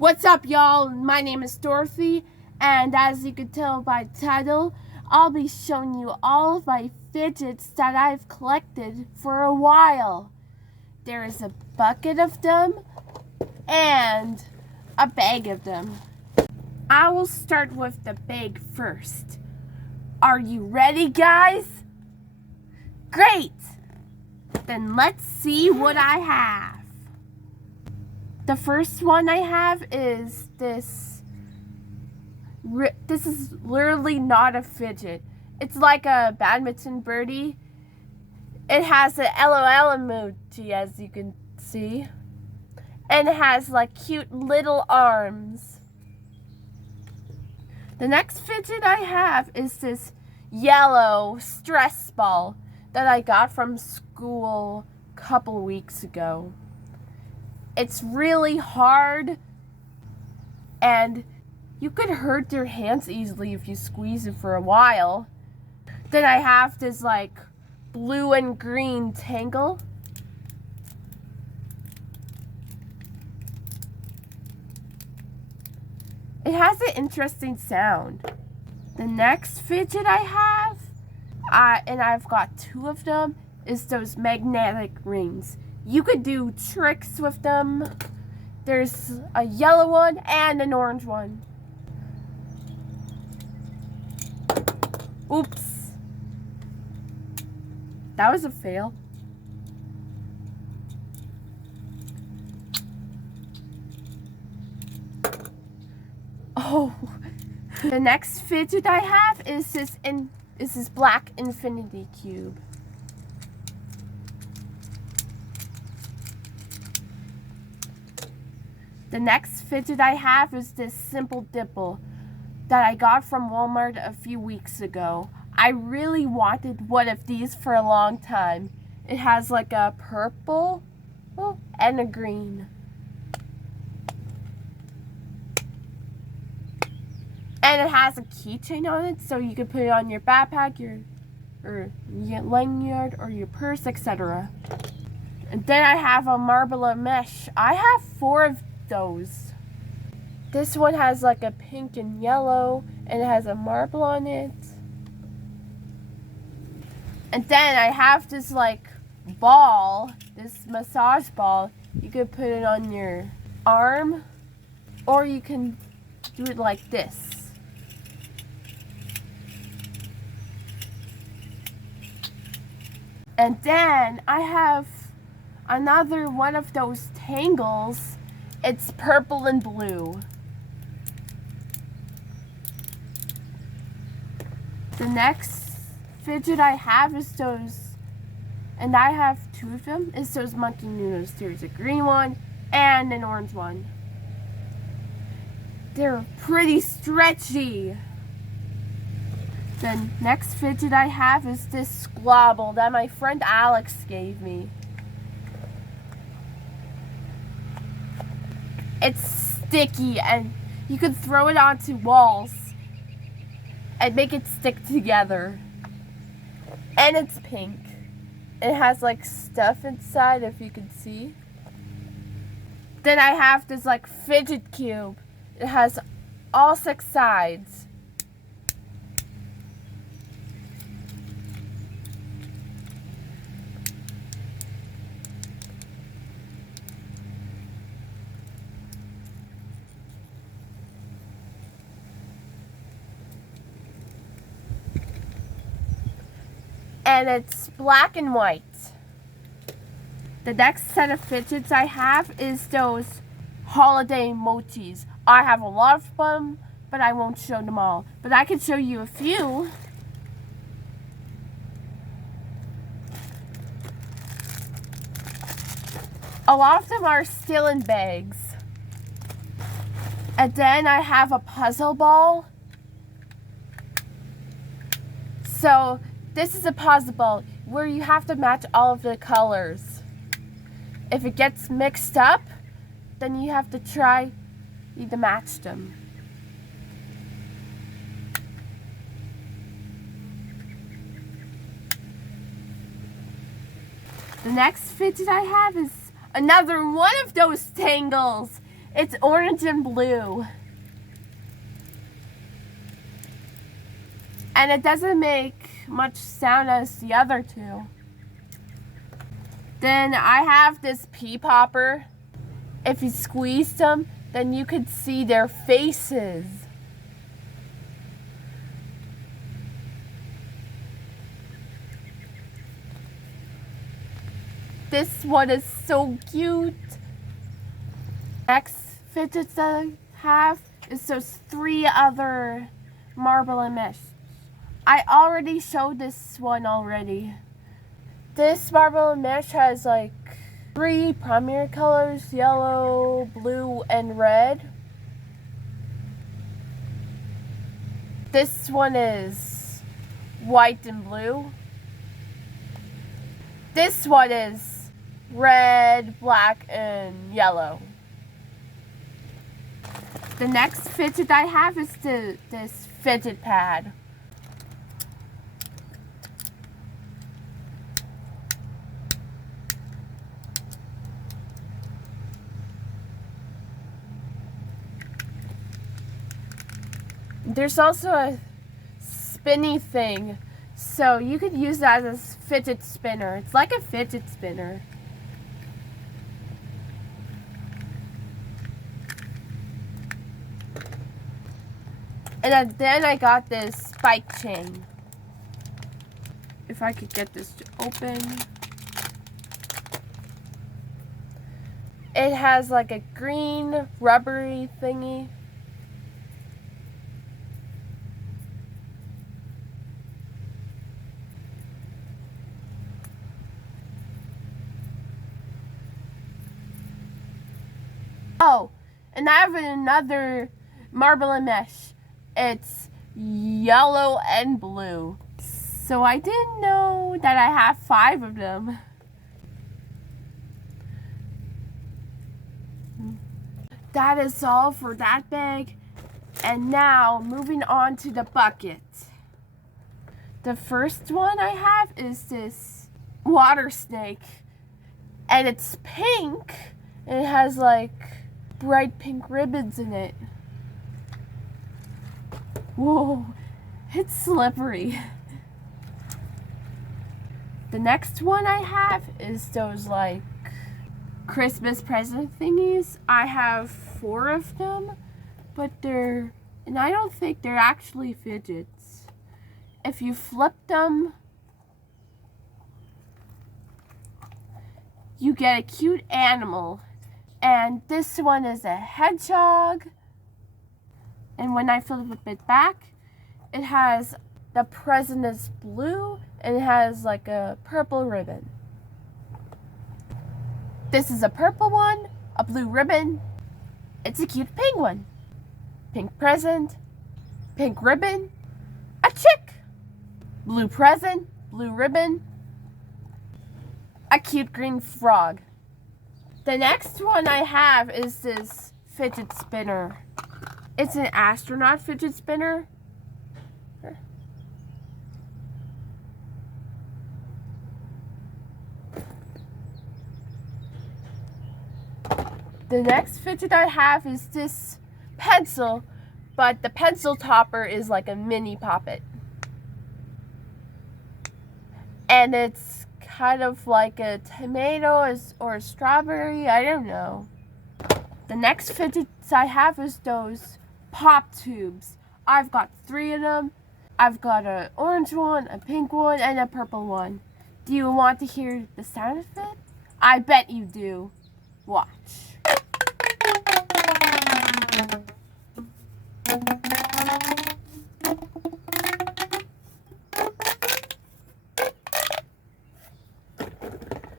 What's up, y'all? My name is Dorothy, and as you can tell by the title, I'll be showing you all of my fidgets that I've collected for a while. There is a bucket of them and a bag of them. I will start with the bag first. Are you ready, guys? Great! Then let's see what I have. The first one I have is this. This is literally not a fidget. It's like a badminton birdie. It has an LOL emoji, as you can see. And it has like cute little arms. The next fidget I have is this yellow stress ball that I got from school a couple weeks ago. It's really hard, and you could hurt your hands easily if you squeeze it for a while. Then I have this like blue and green tangle. It has an interesting sound. The next fidget I have, and I've got two of them, is those magnetic rings. You could do tricks with them. There's a yellow one and an orange one. Oops. That was a fail. Oh. The next fidget I have is this black infinity cube. The next fidget I have is this simple dimple that I got from Walmart a few weeks ago. I really wanted one of these for a long time. It has like a purple and a green. And it has a keychain on it, so you can put it on your backpack, your lanyard, or your purse, etc. And then I have a marble mesh. I have 4 of those. This one has like a pink and yellow, and it has a marble on it. And then I have this like ball, this massage ball. You could put it on your arm, or you can do it like this. And then I have another one of those tangles. It's purple and blue. The next fidget I have is those, and I have 2 of them, is those monkey noodles. There's a green one and an orange one. They're pretty stretchy. The next fidget I have is this squabble that my friend Alex gave me. It's sticky, and you can throw it onto walls and make it stick together. And it's pink. It has like stuff inside, if you can see. Then I have this like fidget cube. It has all 6 sides. And it's black and white. The next set of fidgets I have is those holiday mochis. I have a lot of them, but I won't show them all. But I can show you a few. A lot of them are still in bags. And then I have a puzzle ball. So this is a puzzle ball where you have to match all of the colors. If it gets mixed up, then you have to try to match them. The next fidget I have is another one of those tangles. It's orange and blue. And it doesn't make much sound as the other two. Then I have this pea popper. If you squeeze them, then you could see their faces. This one is so cute. Next fidgets that I have is those 3 other marble and mesh. I already showed this one already. This marble and mesh has like 3 primary colors, yellow, blue, and red. This one is white and blue. This one is red, black, and yellow. The next fidget I have is this fidget pad. There's also a spinny thing, so you could use that as a fidget spinner. It's like a fidget spinner. And then I got this spike chain. If I could get this to open. It has like a green rubbery thingy. Oh, and I have another marble and mesh. It's yellow and blue. So I didn't know that I have 5 of them. That is all for that bag. And now, moving on to the bucket. The first one I have is this water snake. And it's pink. And it has like bright pink ribbons in it. Whoa, it's slippery. The next one I have is those like Christmas present thingies. I have 4 of them, but and I don't think they're actually fidgets. If you flip them, you get a cute animal. And this one is a hedgehog. And when I flip it back, it has the present is blue and it has like a purple ribbon. This is a purple one, a blue ribbon. It's a cute penguin. Pink present, pink ribbon, a chick. Blue present, blue ribbon, a cute green frog. The next one I have is this fidget spinner. It's an astronaut fidget spinner. The next fidget I have is this pencil, but the pencil topper is like a mini poppet. And it's kind of like a tomato or a strawberry, I don't know. The next fidgets I have is those pop tubes. I've got 3 of them. I've got an orange one, a pink one, and a purple one. Do you want to hear the sound of it? I bet you do. Watch.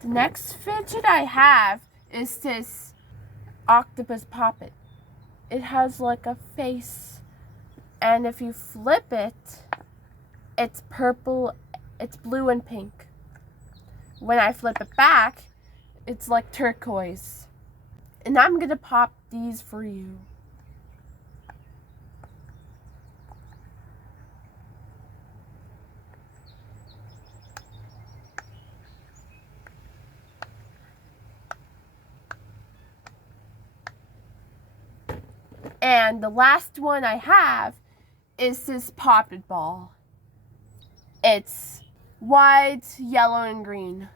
The next fidget I have is this octopus poppet. It has like a face, and if you flip it, it's purple, it's blue and pink. When I flip it back, it's like turquoise. And I'm gonna pop these for you. And the last one I have is this poppet ball. It's white, yellow, and green.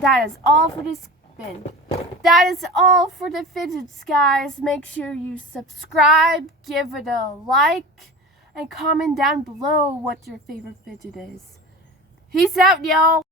That is all for this spin. That is all for the fidgets, guys. Make sure you subscribe, give it a like, and comment down below what your favorite fidget is. Peace out, y'all.